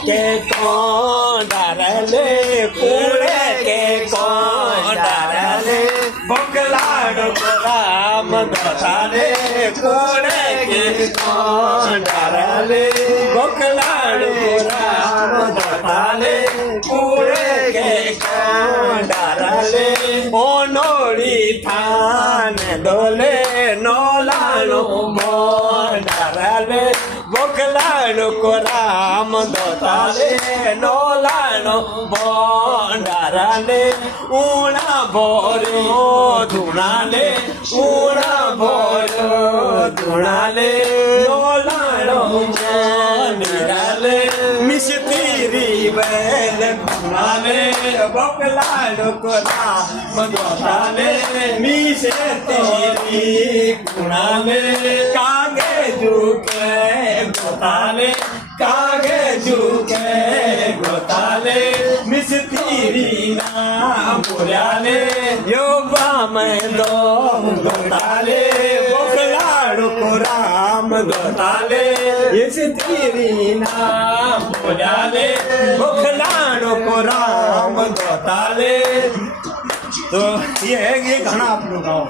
के कौन डरले कूड़े के कौन डरले बकलाड़ को राम दोताले कूड़े के कौन डरले बकलाड़ को राम दोताले कूड़े के कौन डरले ओ नोड़ी थान डोले नोलालो मोर डरले बकलाड़ को राम दोताले नोलालो बोंडाराले ऊना बोरो धुनाले ऊना बोरो धुनाले नोलालो बोंडाराले मिस्त्री बैल धुनाले बकलाड़ को राम दोताले मिस्त्री गुनाले कागे झुके गोताले कागे झुके गोताले मिस्त्री ना बोलाले योबा में दो गोताले बकलाड़ को राम गोताले मिस्त्री ना बोलाले बकलाड़ को राम गोताले। तो ये गाना आप लोग गाओ।